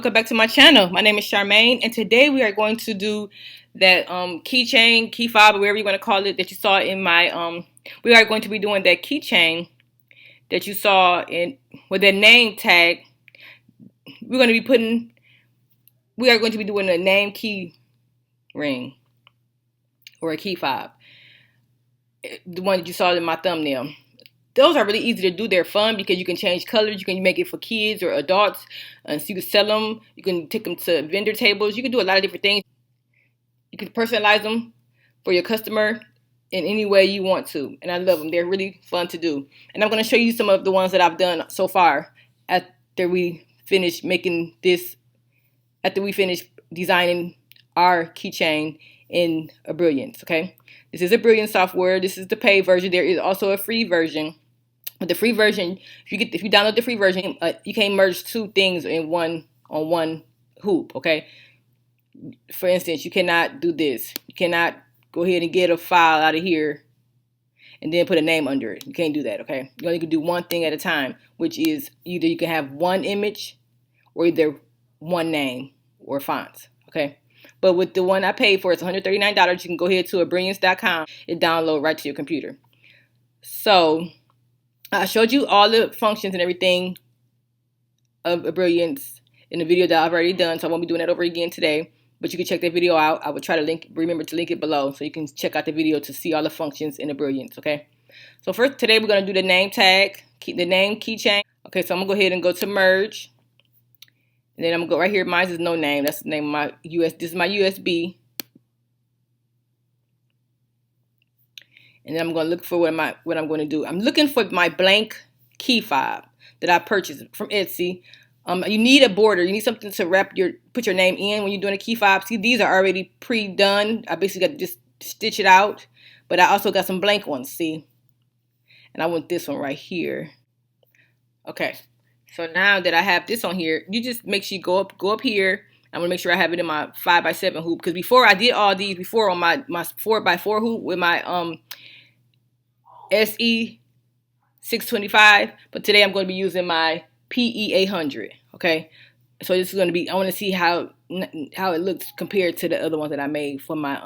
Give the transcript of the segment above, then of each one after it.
welcome back to my channel. My name is Charmaine, and today we are going to do that keychain, key fob, whatever you want to call it, that you saw in my we are going to be doing that keychain that you saw in with that name tag. We are going to be doing a name key ring or a key fob, the one that you saw in my thumbnail. Those are really easy to do. They're fun because you can change colors. You can make it for kids or adults. So you can sell them. You can take them to vendor tables. You can do a lot of different things. You can personalize them for your customer in any way you want to. And I love them. They're really fun to do. And I'm going to show you some of the ones that I've done so far after we finish making this, after we finish designing our keychain in Embrilliance, okay? This is Embrilliance software. This is the paid version. There is also a free version. With the free version, if you download the free version, you can merge two things in one hoop, okay? For instance, you cannot do this. You cannot go ahead and get a file out of here and then put a name under it. You can't do that, okay? You only can do one thing at a time, which is either you can have one image or either one name or fonts, okay? But with the one I paid for, it's $139. You can go ahead to embrilliance.com and download right to your computer. So I showed you all the functions and everything of Embrilliance in the video that I've already done, so I won't be doing that over again today. But you can check that video out. I will try to remember to link it below so you can check out the video to see all the functions in Embrilliance, okay? So first, today we're going to do the name tag, the name keychain. Okay, so I'm going to go ahead and go to merge. And then I'm going to go right here. Mine is no name. That's the name of my this is my USB. And then I'm going to look for what I'm going to do. I'm looking for my blank key fob that I purchased from Etsy. You need a border. You need something to put your name in when you're doing a key fob. See, these are already pre-done. I basically got to just stitch it out. But I also got some blank ones, see? And I want this one right here. Okay. So now that I have this on here, you just make sure you go up here. I'm gonna make sure I have it in my 5x7 hoop, because before I did all these before on my 4x4 hoop with my SE625, but today I'm going to be using my PE800. Okay, so this is going to be, I want to see how it looks compared to the other ones that I made for my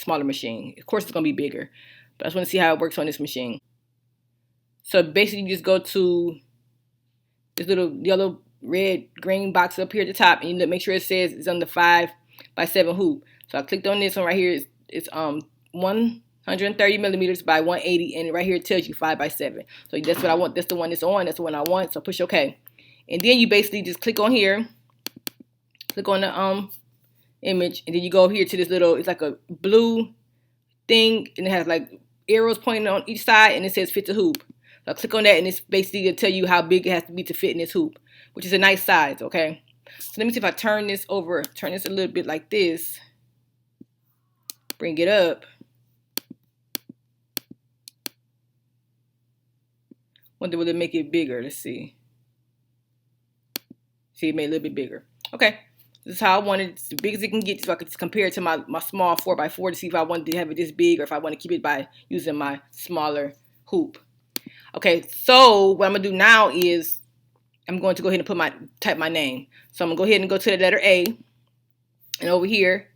smaller machine. Of course, it's going to be bigger, but I just want to see how it works on this machine. So basically, you just go to this little yellow, red, green box up here at the top, and you make sure it says it's on the 5x7 hoop. So I clicked on this one right here. It's 130 millimeters by 180, and right here it tells you 5x7. So that's what I want. That's the one that's on. That's the one I want. So push OK, and then you basically just click on here, click on the image, and then you go here to this little. It's like a blue thing, and it has like arrows pointing on each side, and it says fit the hoop. So I click on that, and it's basically going to tell you how big it has to be to fit in this hoop, which is a nice size, okay? So let me see if I turn this over, turn this a little bit like this, bring it up. Wonder will it make it bigger? Let's see. See, it made it a little bit bigger. Okay, this is how I want it. It's as big as it can get, so I can just compare it to my small 4x4 to see if I wanted to have it this big or if I want to keep it by using my smaller hoop. Okay, so what I'm going to do now is I'm going to go ahead and type my name. So I'm going to go ahead and go to the letter A. And over here,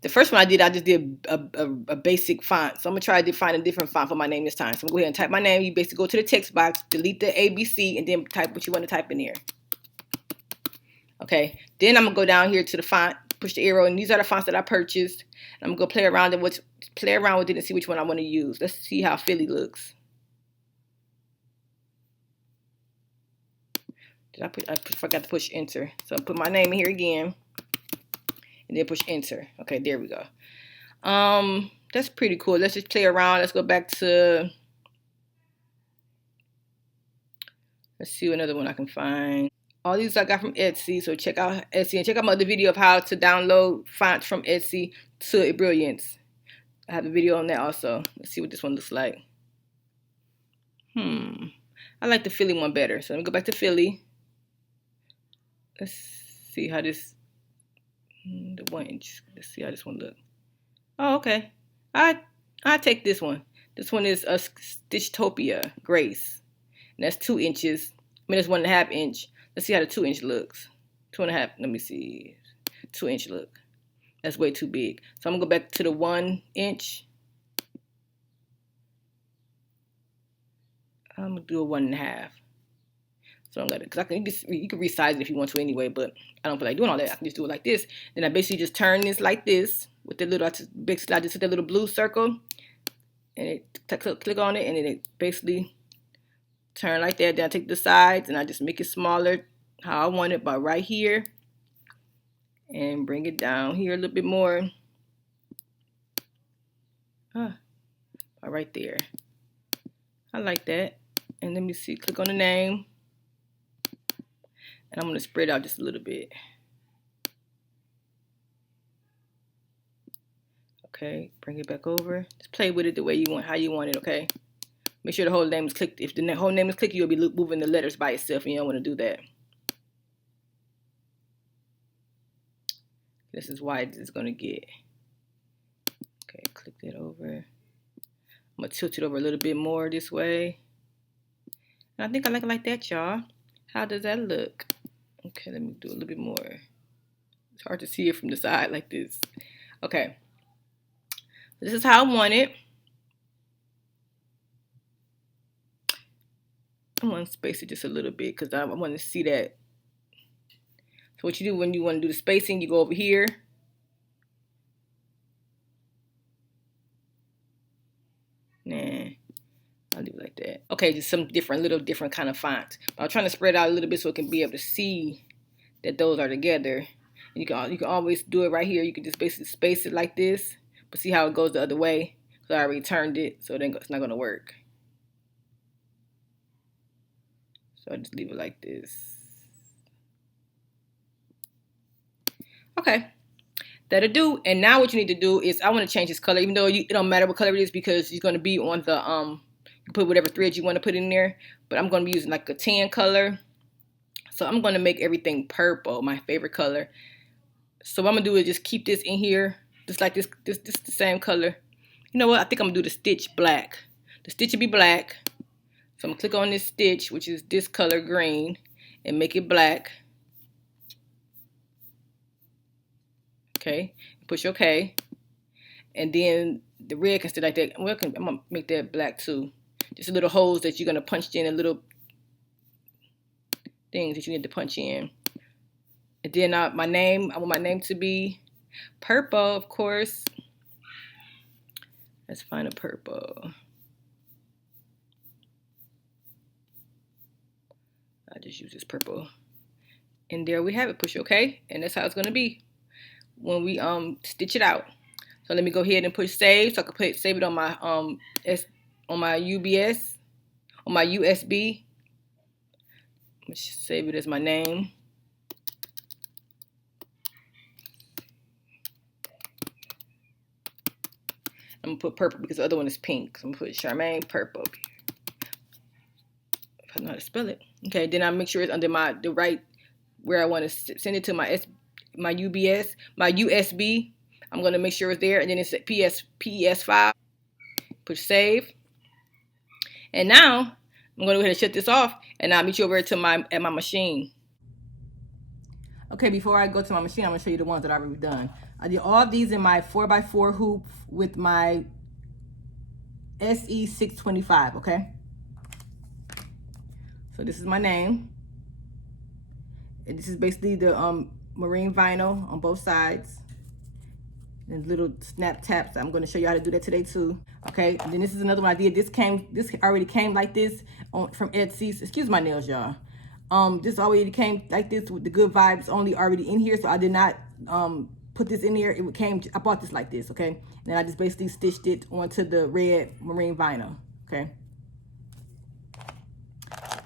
the first one I just did a basic font. So I'm going to try to find a different font for my name this time. So I'm going to go ahead and type my name. You basically go to the text box, delete the ABC, and then type what you want to type in there. Okay, then I'm going to go down here to the font, push the arrow, and these are the fonts that I purchased. And I'm going to play around with it and see which one I want to use. Let's see how Philly looks. I forgot to push enter. So I put my name in here again. And then push enter. Okay, there we go. That's pretty cool. Let's just play around. Let's go back to, let's see another one I can find. All these I got from Etsy. So check out Etsy and check out my other video of how to download fonts from Etsy to Embrilliance. I have a video on that also. Let's see what this one looks like. I like the Philly one better. So let me go back to Philly. Let's see how this, the 1 inch, let's see how this one look. Oh, okay. I take this one. This one is a Stitchtopia Grace. And that's 2 inches. I mean, that's 1.5 inch. Let's see how the 2 inch looks. 2.5. Let me see. 2-inch. Look, that's way too big. So I'm gonna go back to the 1 inch. I'm gonna do a 1.5. So I'm gonna, cause you can resize it if you want to anyway, but I don't feel like doing all that. I can just do it like this. Then I basically just turn this like this with the little, basically I just hit the little blue circle, and it click on it, and then it basically turn like that. Then I take the sides and I just make it smaller how I want it, by right here, and bring it down here a little bit more. Right there. I like that. And let me see, click on the name, and I'm going to spread out just a little bit. Okay, bring it back over. Just play with it the way you want, how you want it, okay? Make sure the whole name is clicked. If the whole name is clicked, you'll be moving the letters by itself, and you don't want to do that. This is why it's going to get. Okay, click that over. I'm going to tilt it over a little bit more this way. And I think I like that, y'all. How does that look? Okay, let me do a little bit more. It's hard to see it from the side like this. Okay. This is how I want it. I'm going to space it just a little bit because I want to see that. So what you do when you want to do the spacing, you go over here. Nah, I'll leave it like that. Okay, just some little different kind of fonts. But I'm trying to spread out a little bit so it can be able to see that those are together. And you can always do it right here. You can just basically space it like this, but see how it goes the other way. So I already turned it, so then it's not gonna work. So I just leave it like this. Okay, that'll do. And now what you need to do is, I want to change this color, even though it don't matter what color it is, because it's going to be on the you put whatever thread you want to put in there. But I'm going to be using like a tan color, so I'm going to make everything purple, my favorite color. So what I'm gonna do is just keep this in here, just like this the same color. You know what? I think I'm gonna do the stitch black. The stitch will be black. So I'm gonna click on this stitch, which is this color green, and make it black. Okay, push OK, and then the red can stay like that. Well, I'm gonna make that black too. Just a little holes that you're gonna punch in, and little things that you need to punch in. And then I want my name to be purple, of course. Let's find a purple. I just use this purple. And there we have it. Push OK, and that's how it's gonna be when we stitch it out. So let me go ahead and push save, so I can save it on my UBS, on my USB. Let's save it as my name. I'm gonna put purple because the other one is pink. So I'm gonna put Charmaine purple. If I know how to spell it. Okay, then I make sure it's under the right where I want to send it to my UBS, my USB. I'm gonna make sure it's there, and then it's at PE800. Push save. And now I'm gonna go ahead and shut this off, and I'll meet you over at my machine. Okay, before I go to my machine, I'm gonna show you the ones that I've already done. I did all of these in my 4x4 hoop with my SE625, okay? So this is my name. And this is basically the marine vinyl on both sides. And little snap taps. I'm gonna show you how to do that today too. Okay, and then this is another one I did. This already came like this from Etsy's. Excuse my nails, y'all. This already came like this with the good vibes only already in here, so I did not put this in there. I bought this like this, okay? And then I just basically stitched it onto the red marine vinyl, okay?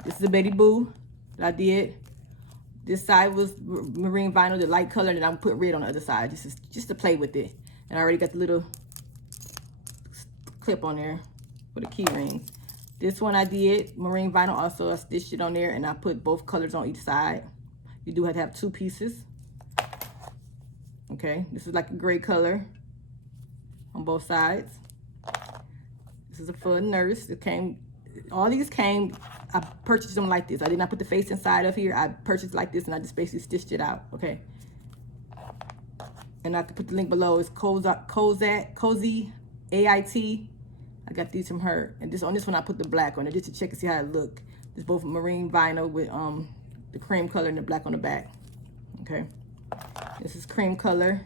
This is a Betty Boo that I did. This side was marine vinyl, the light color, and I'm put red on the other side, just to play with it. And I already got the little clip on there for the key rings. This one I did marine vinyl also. I stitched it on there, and I put both colors on each side. You do have to have 2 pieces. Okay, this is like a gray color on both sides. This is a for a nurse. All these came I purchased them like this. I did not put the face inside of here. I purchased like this, and I just basically stitched it out, okay? And I can put the link below. It's CozyAit. I got these from her. And on this one, I put the black on it just to check and see how it look. It's both marine vinyl with the cream color and the black on the back, okay? This is cream color.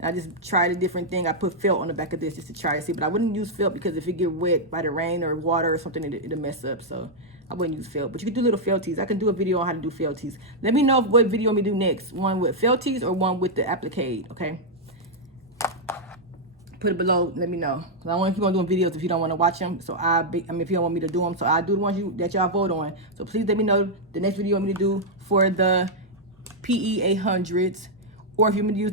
And I just tried a different thing. I put felt on the back of this just to try to see. But I wouldn't use felt because if it get wet by the rain or water or something, it'll mess up. So I wouldn't use felt. But you can do little felties. I can do a video on how to do felties. Let me know what video me do next. One with felties or one with the applique, okay? Put it below. Let me know. Cause I want to keep on doing videos if you don't want to watch them. So if you don't want me to do them, so I do the ones that y'all vote on. So please let me know the next video you want me to do for the PE800s, or if you want me to use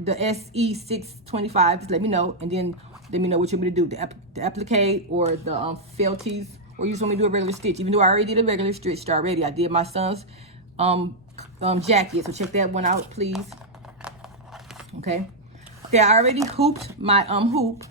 the SE625, just let me know, and then let me know what you want me to do, the applique or the felties, or you just want me to do a regular stitch. Even though I already did a regular stitch already, I did my son's jacket, so check that one out, please. Okay. Okay, I already hooped my hoop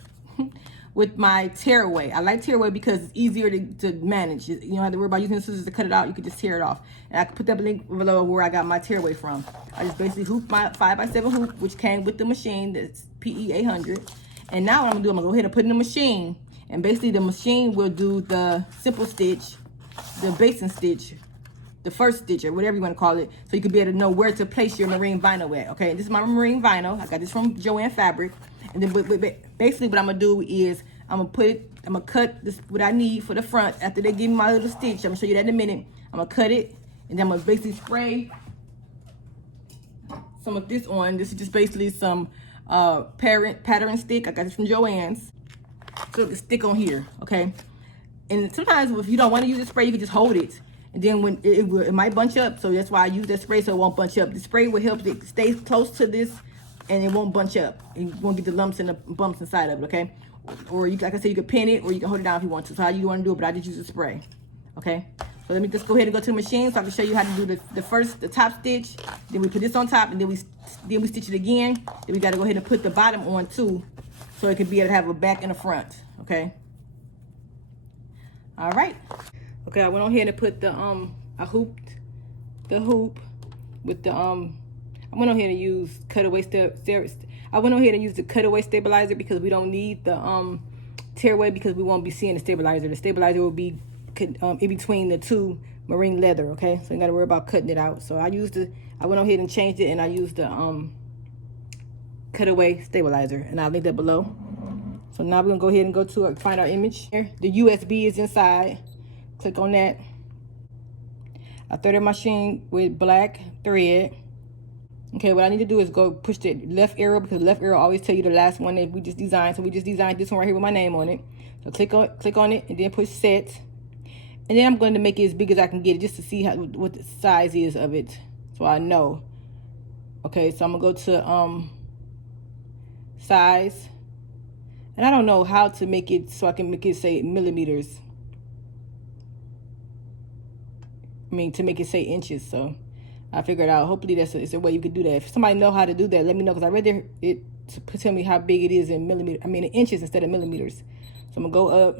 with my tearaway. I like tearaway because it's easier to manage. You don't have to worry about using the scissors to cut it out. You can just tear it off. And I can put that link below where I got my tearaway from. I just basically hooped my 5x7 hoop, which came with the machine, that's PE800. And now what I'm gonna do, I'm gonna go ahead and put it in the machine. And basically the machine will do the simple stitch, the basin stitch, the first stitch, or whatever you want to call it, so you can be able to know where to place your marine vinyl at. Okay, this is my marine vinyl. I got this from Joann Fabric. And then basically what I'm gonna do is I'm gonna cut this what I need for the front after they give me my little stitch. I'm gonna show you that in a minute. I'm gonna cut it, and then I'm gonna basically spray some of this on. This is just basically some pattern stick. I got this from Joann's, so it can stick on here. Okay, and sometimes if you don't want to use the spray, you can just hold it. And then when it might bunch up, so that's why I use that spray so it won't bunch up. The spray will help it stay close to this, and it won't bunch up. And you won't get the lumps and the bumps inside of it, okay? Or you, like I said, you can pin it, or you can hold it down if you want to. So how you want to do it, but I just use a spray, okay? So let me just go ahead and go to the machine so I can show you how to do the top stitch. Then we put this on top, and then we stitch it again. Then we got to go ahead and put the bottom on too, so it can be able to have a back and a front, okay? All right. Okay, I went on here and put the I hooped the hoop with the I went on here and use cutaway I went on here and use the cutaway stabilizer because we don't need the tearaway because we won't be seeing the stabilizer. The stabilizer will be in between the two marine leather, okay? So you gotta worry about cutting it out. So I went on here and changed it, and I used the cutaway stabilizer, and I'll link that below. So now we're gonna go ahead and go to find our image. The USB is inside. Click on that. I threaded my machine with black thread. Okay, what I need to do is go push the left arrow, because the left arrow always tell you the last one that we just designed. So we just designed this one right here with my name on it. So click on it, and then push set. And then I'm going to make it as big as I can get it, just to see what the size is of it, so I know. Okay, so I'm gonna go to size, and I don't know how to make it so I can make it say millimeters. To make it say inches. So I figured out, hopefully it's a way you could do that. If somebody know how to do that, let me know, because I read it to tell me how big it is in in inches instead of millimeters. So I'm gonna go up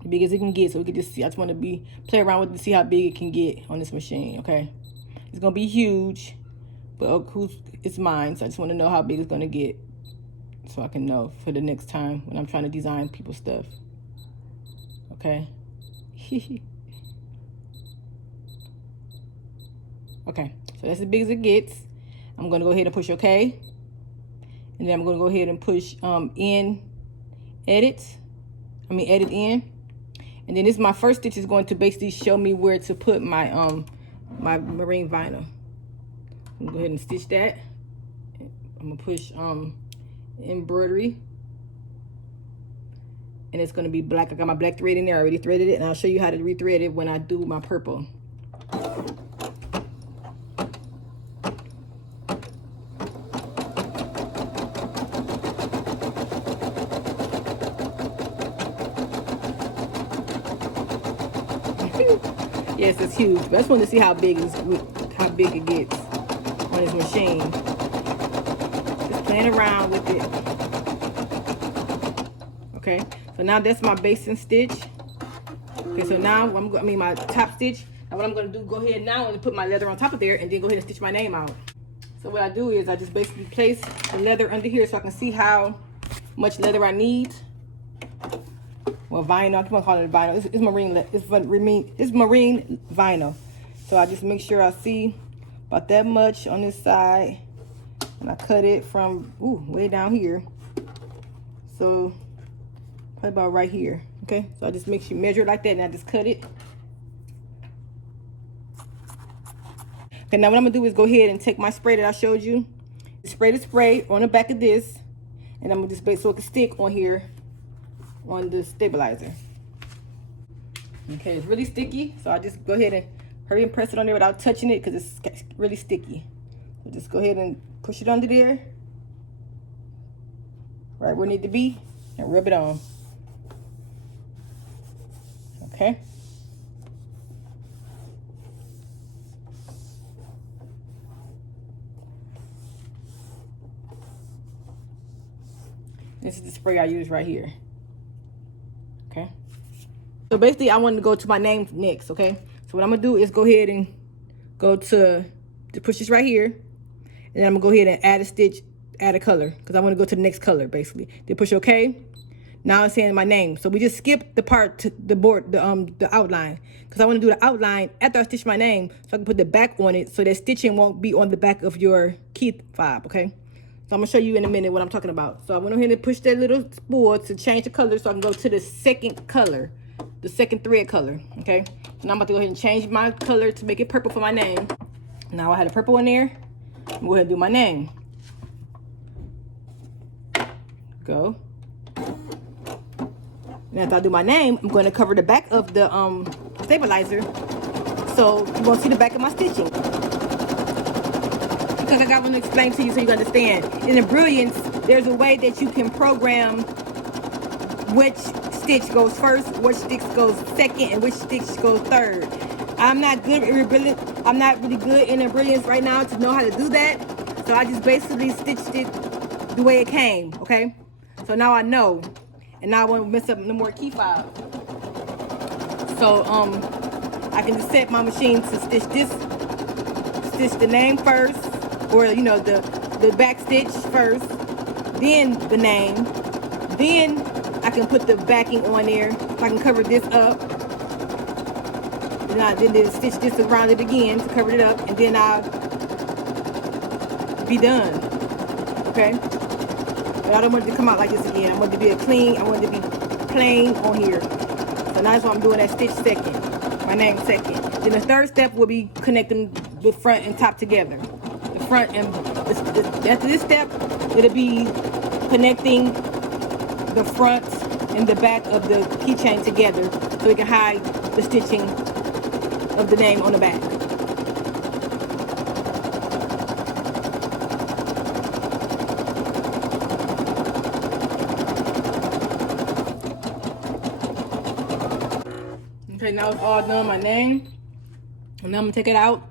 as big as it can get, so we can just see. I just want to play around with it to see how big it can get on this machine. Okay, it's gonna be huge, but it's mine, so I just want to know how big it's gonna get, so I can know for the next time when I'm trying to design people's stuff. Okay. Okay, so that's as big as it gets. I'm gonna go ahead and push OK, and then I'm gonna go ahead and push edit in, and then my first stitch is going to basically show me where to put my my marine vinyl. I'm gonna go ahead and stitch that. I'm gonna push embroidery, and it's gonna be black. I got my black thread in there. I already threaded it, and I'll show you how to rethread it when I do my purple. Yes, it's huge. But I just wanted to see how big it gets on this machine. Just playing around with it. Okay, so now that's my basin stitch. Okay, so now my top stitch. Now what I'm gonna do, go ahead now and put my leather on top of there, and then go ahead and stitch my name out. So what I do is I just basically place the leather under here so I can see how much leather I need. Well, vinyl, I keep on calling it vinyl. It's marine vinyl. So I just make sure I see about that much on this side, and I cut it from way down here. So probably about right here. Okay, so I just make sure measure it like that, and I just cut it. Okay, now what I'm gonna do is go ahead and take my spray that I showed you, spray the spray on the back of this, and I'm gonna just base so it can stick on here on the stabilizer. Okay, it's really sticky, so I just go ahead and hurry and press it on there without touching it because it's really sticky. So just go ahead and push it under there, right where it needs to be, and rub it on. Okay. This is the spray I use right here. Okay. So basically, I want to go to my name next. Okay. So what I'm gonna do is go ahead and go to push this right here, and then I'm gonna go ahead and add a stitch, add a color, because I want to go to the next color basically. Then push OK. Now it's saying my name. So we just skipped the part to the board, the outline, because I want to do the outline after I stitch my name, so I can put the back on it, so that stitching won't be on the back of your key fob. Okay. So I'm gonna show you in a minute what I'm talking about. So I went ahead and push that little spool to change the color, so I can go to the second color, the second thread color. Okay. Now I'm about to go ahead and change my color to make it purple for my name. Now I had a purple in there. I'm gonna go ahead and do my name. Go. And after I do my name, I'm going to cover the back of the stabilizer, so you won't see the back of my stitching. Because I want to explain to you so you can understand. In Embrilliance, there's a way that you can program which stitch goes first, which stitch goes second, and which stitch goes third. I'm not good at Embrilliance. I'm not really good in Embrilliance right now to know how to do that. So I just basically stitched it the way it came. Okay. So now I know. And now I won't mess up no more key fobs. So I can just set my machine to stitch the name first, or you know the back stitch first, then the name, then I can put the backing on there, so I can cover this up. Then stitch this around it again to cover it up, and then I'll be done. Okay. But I don't want it to come out like this again. I want it to be I want it to be plain on here. So now that's why I'm doing that stitch second, my name second. Then the third step will be connecting the front and top together. The front and after this step, it'll be connecting the front and the back of the keychain together, so we can hide the stitching of the name on the back. Okay, now it's all done, my name. And now I'm gonna take it out.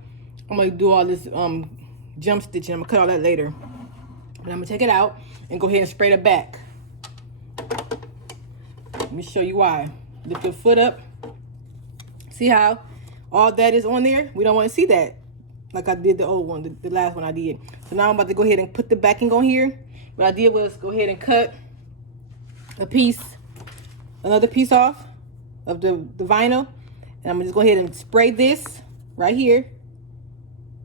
I'm gonna do all this jump stitching. I'm gonna cut all that later. And I'm gonna take it out and go ahead and spray the back. Let me show you why. Lift your foot up. See how all that is on there? We don't want to see that, like I did the old one, the last one I did. So now I'm about to go ahead and put the backing on here. What I did was go ahead and cut another piece off of the vinyl, and I'm gonna just go ahead and spray this right here,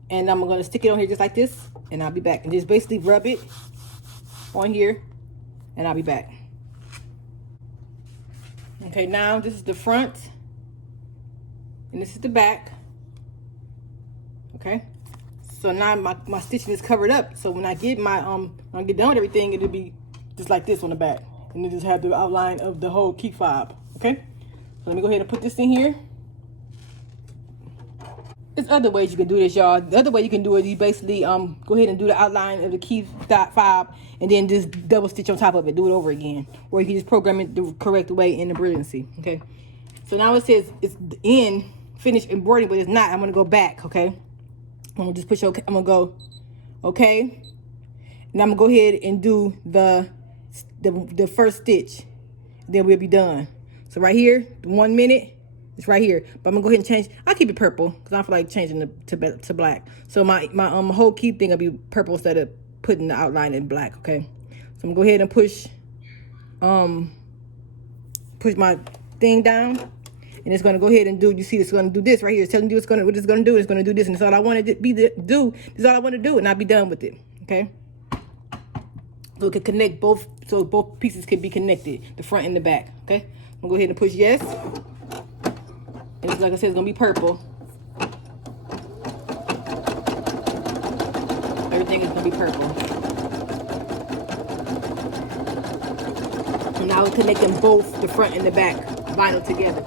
and I'm gonna stick it on here just like this, and I'll be back. And just basically rub it on here, and I'll be back. Okay, now this is the front, and this is the back. Okay, so now my stitching is covered up, so when I get my when I get done with everything, it'll be just like this on the back, and it just have the outline of the whole key fob. Okay, so let me go ahead and put this in here. There's other ways you can do this, y'all. The other way you can do it, you basically go ahead and do the outline of the key fob, and then just double stitch on top of it. Do it over again, or you can just program it the correct way in Embrilliance. Okay, so now it says it's in finished embroidering, but it's not. I'm gonna go back. Okay, I'm gonna just push OK. I'm gonna go okay, and I'm gonna go ahead and do the first stitch. Then we'll be done. So right here, 1 minute, It's right here. But I'm gonna go ahead and change. I'll keep it purple because I don't feel like changing to black. So my whole key thing will be purple instead of putting the outline in black. Okay. So I'm gonna go ahead and push my thing down, and it's gonna go ahead and do. You see, it's gonna do this right here. It's telling you what it's gonna do. It's gonna do this, and it's all I want to do. This is all I want to do, and I'll be done with it. Okay. So it can connect both, so both pieces can be connected, the front and the back. Okay. I'm gonna go ahead and push yes. And it's, like I said, it's gonna be purple. Everything is gonna be purple. And now we're connecting both the front and the back vinyl together.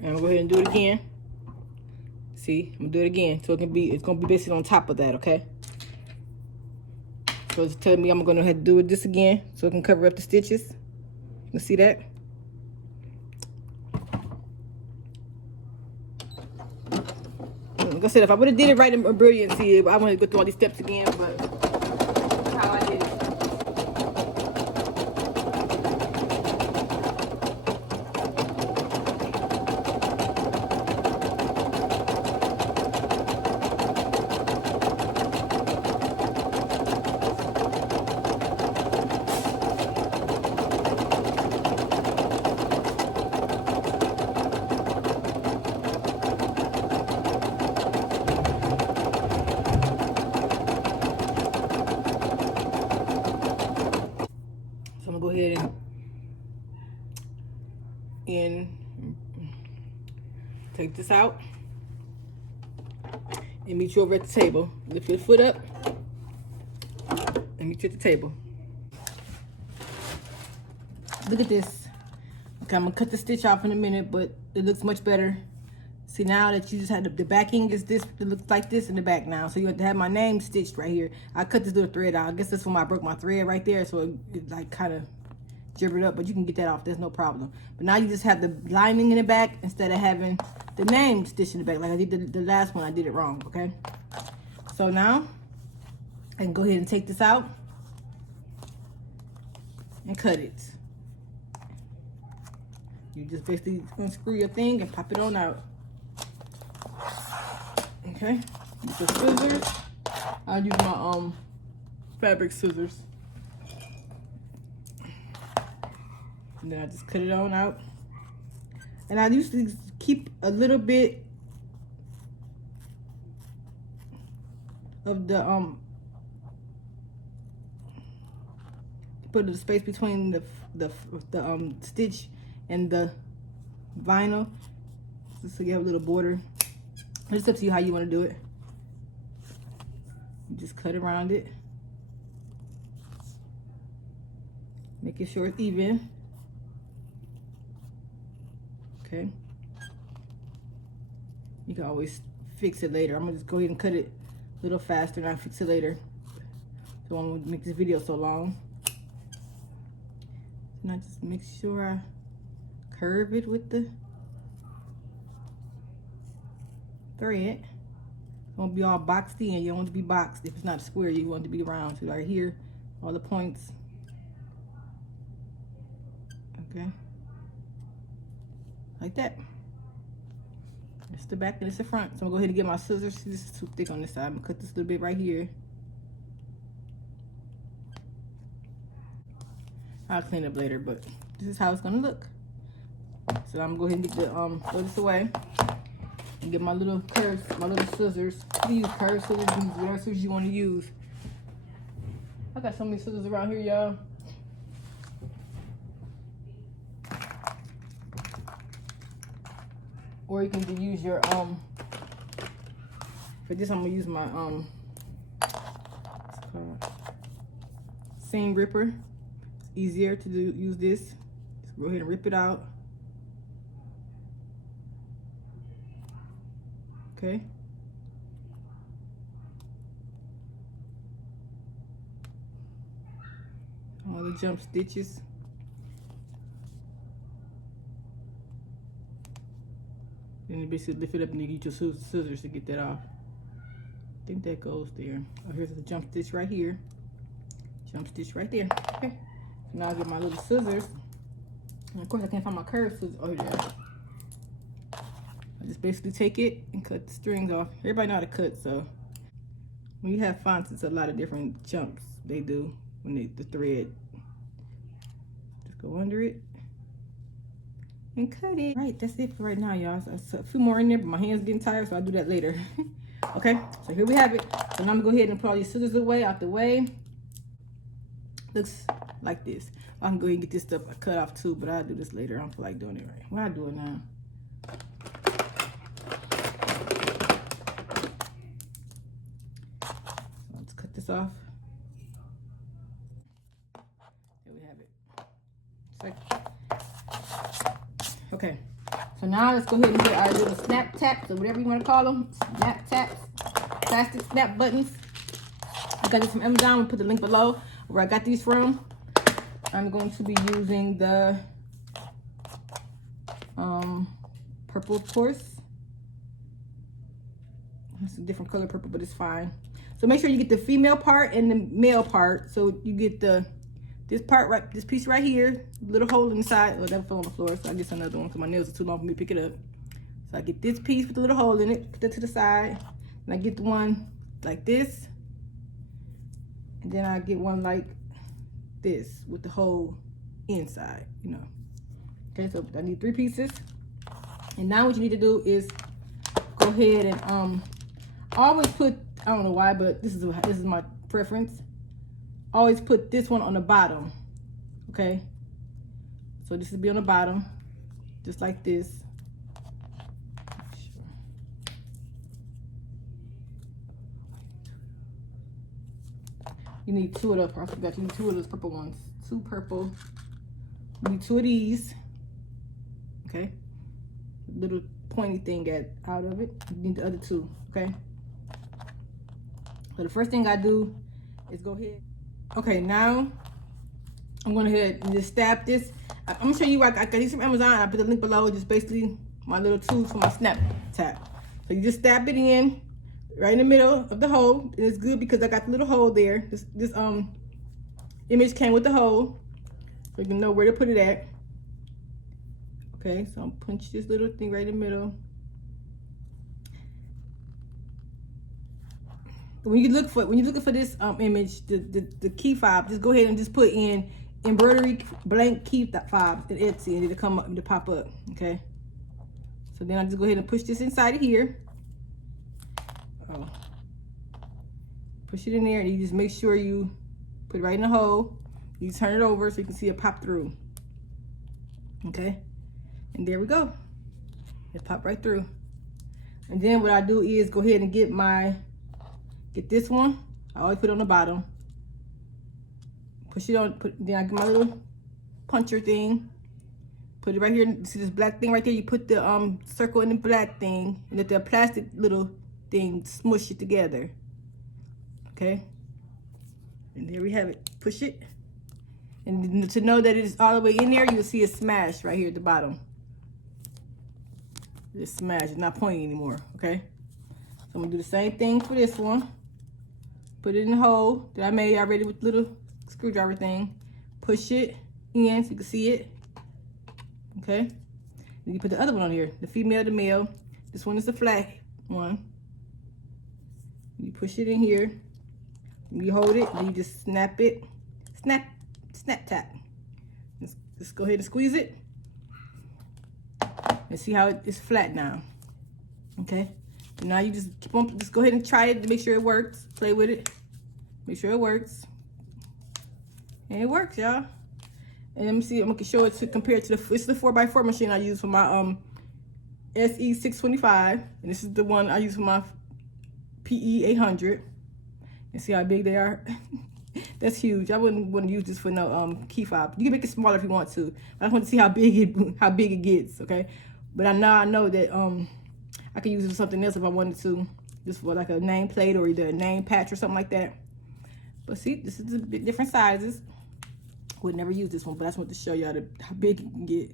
And I'll go ahead and do it again. See, I'm gonna do it again. So it's gonna be basically on top of that, okay? So it's telling me I'm gonna have to do this again so it can cover up the stitches. You see that? Like I said, if I would have did it right in Embrilliance, I wouldn't go through all these steps again, but that's how I did it. Go ahead and take this out and meet you over at the table. Lift your foot up and meet you at the table. Look at this. Okay, I'm gonna cut the stitch off in a minute, but it looks much better. See, now that you just had the backing is this, it looks like this in the back now. So you have to have my name stitched right here. I cut this little thread out. I guess that's when I broke my thread right there, so it like kind of gibbered up, but you can get that off. There's no problem. But now you just have the lining in the back instead of having the name stitched in the back. Like I did the last one, I did it wrong, okay? So now I can go ahead and take this out and cut it. You just basically unscrew your thing and pop it on out. Okay, use the scissors. I'll use my fabric scissors. And then I just cut it on out. And I usually keep a little bit of the put the space between the stitch and the vinyl, just so you have a little border. It's up to you how you want to do it. You just cut around it, making sure it's even. Okay. You can always fix it later. I'm gonna just go ahead and cut it a little faster and I'll fix it later. So I'm gonna make this video so long. And I just make sure I curve it with the thread. It won't be all boxed in. You don't want it to be boxed. If it's not square, you want it to be round. So right here, all the points. Okay. Like that. It's the back and it's the front. So I'm gonna go ahead and get my scissors. This is too thick on this side. I'm gonna cut this little bit right here. I'll clean up later, but this is how it's gonna look. So I'm gonna go ahead and get the throw this away and get my little curves, my little scissors. You can use curved scissors, use whatever scissors you want to use. I got so many scissors around here, y'all. Or you can use your for this I'm gonna use my seam ripper. It's easier to use this. Just go ahead and rip it out. Okay. All the jump stitches. Then you basically lift it up and you use your scissors to get that off. I think that goes there. Oh, here's the jump stitch right here. Jump stitch right there. Okay. So now I get my little scissors. And of course I can't find my curved scissors. Oh, there. I just basically take it and cut the strings off. Everybody know how to cut, so when you have fonts, it's a lot of different jumps they do when they the thread. Just go under it and cut it. Right, that's it for right now, y'all. So a few more in there, but my hand's getting tired, so I'll do that later. Okay, so here we have it. So now I'm gonna go ahead and put all these scissors away, out the way. Looks like this. I can go ahead and get this stuff cut off too, but I'll do this later. I don't feel like doing it right. Well, I'll do it now. So let's cut this off. There we have it. Okay, so now let's go ahead and get our little snap taps or whatever you want to call them. Snap taps, plastic snap buttons. I got this from Amazon. We'll put the link below where I got these from. I'm going to be using the purple, of course. It's a different color purple, but it's fine. So make sure you get the female part and the male part. So you get this part right, this piece right here, little hole inside. Oh, that fell on the floor, so I get another one because my nails are too long for me to pick it up. So I get this piece with the little hole in it, put that to the side, and I get the one like this, and then I get one like this with the hole inside, you know. Okay, so I need 3 pieces, and now what you need to do is go ahead and always put, I don't know why, but this is my preference. Always put this one on the bottom, okay? So this will be on the bottom, just like this. You need 2 of those. I forgot you need 2 of those purple ones. 2 purple. You need 2 of these, okay? Little pointy thing out of it. You need the other 2, okay? So the first thing I do is go ahead. Okay, now I'm going to ahead and just stab this. I'm going to show you, I got these from Amazon. I put the link below, just basically my little tools for my snap tap. So you just stab it in right in the middle of the hole. And it's good because I got the little hole there. This image came with the hole, so you can know where to put it at. Okay, so I'm punch this little thing right in the middle. When you're looking for this image, the key fob, just go ahead and just put in embroidery blank key fob in Etsy, and it'll come up and pop up. Okay. So then I just go ahead and push this inside of here. Oh. Push it in there, and you just make sure you put it right in the hole. You turn it over so you can see it pop through. Okay. And there we go. It popped right through. And then what I do is go ahead and get this one. I always put it on the bottom. Push it on, then I get my little puncher thing. Put it right here. See this black thing right there? You put the circle in the black thing, and let the plastic little thing smush it together. Okay? And there we have it. Push it. And to know that it's all the way in there, you'll see it smash right here at the bottom. It's smashed. It's not pointing anymore. Okay? So I'm gonna do the same thing for this one. Put it in the hole that I made already with the little screwdriver thing. Push it in so you can see it. Okay. Then you put the other one on here, the female, the male. This one is the flat one. You push it in here. You hold it, then you just snap it. Snap tap. Just go ahead and squeeze it. And see how it's flat now. Okay. Now you just keep on, just go ahead and try it to make sure it works. Play with it. Make sure it works. And it works, y'all. And let me see, I'm gonna show it to compare it to it's the 4x4 machine I use for my SE625. And this is the one I use for my PE800. And see how big they are? That's huge. I wouldn't use this for no key fob. You can make it smaller if you want to. I just want to see how big it gets, okay? But I know that I could use it for something else if I wanted to, just for like a name plate or either a name patch or something like that. But see, this is a bit different sizes. Would never use this one, but I just want to show y'all how big it can get.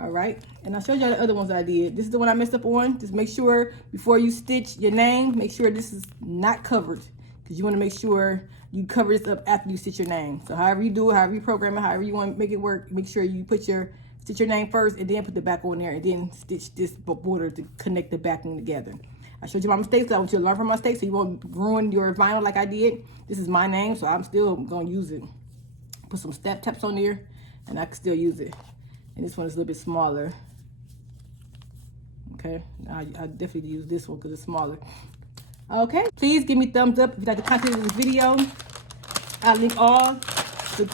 All right, and I showed y'all the other ones I did. This is the one I messed up on. Just make sure before you stitch your name, make sure this is not covered, because you want to make sure you cover this up after you stitch your name. So however you do it, however you program it, however you want to make it work, make sure you stitch your name first and then put the back on there and then stitch this border to connect the backing together. I showed you my mistakes, so I want you to learn from my mistakes so you won't ruin your vinyl like I did. This is my name, so I'm still going to use it. Put some snap taps on there and I can still use it. And this one is a little bit smaller. Okay, I definitely use this one because it's smaller. Okay, please give me a thumbs up if you like the content of this video. I'll link all the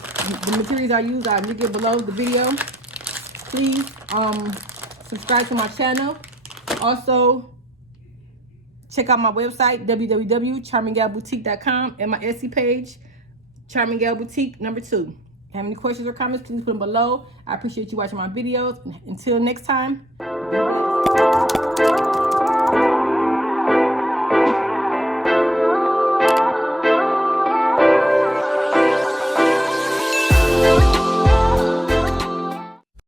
materials I use. I'll link it below the video. Please subscribe to my channel. Also, check out my website, www.charminggalboutique.com, and my Etsy page, Charminggal Boutique #2. Have any questions or comments, please put them below. I appreciate you watching my videos. Until next time, be blessed.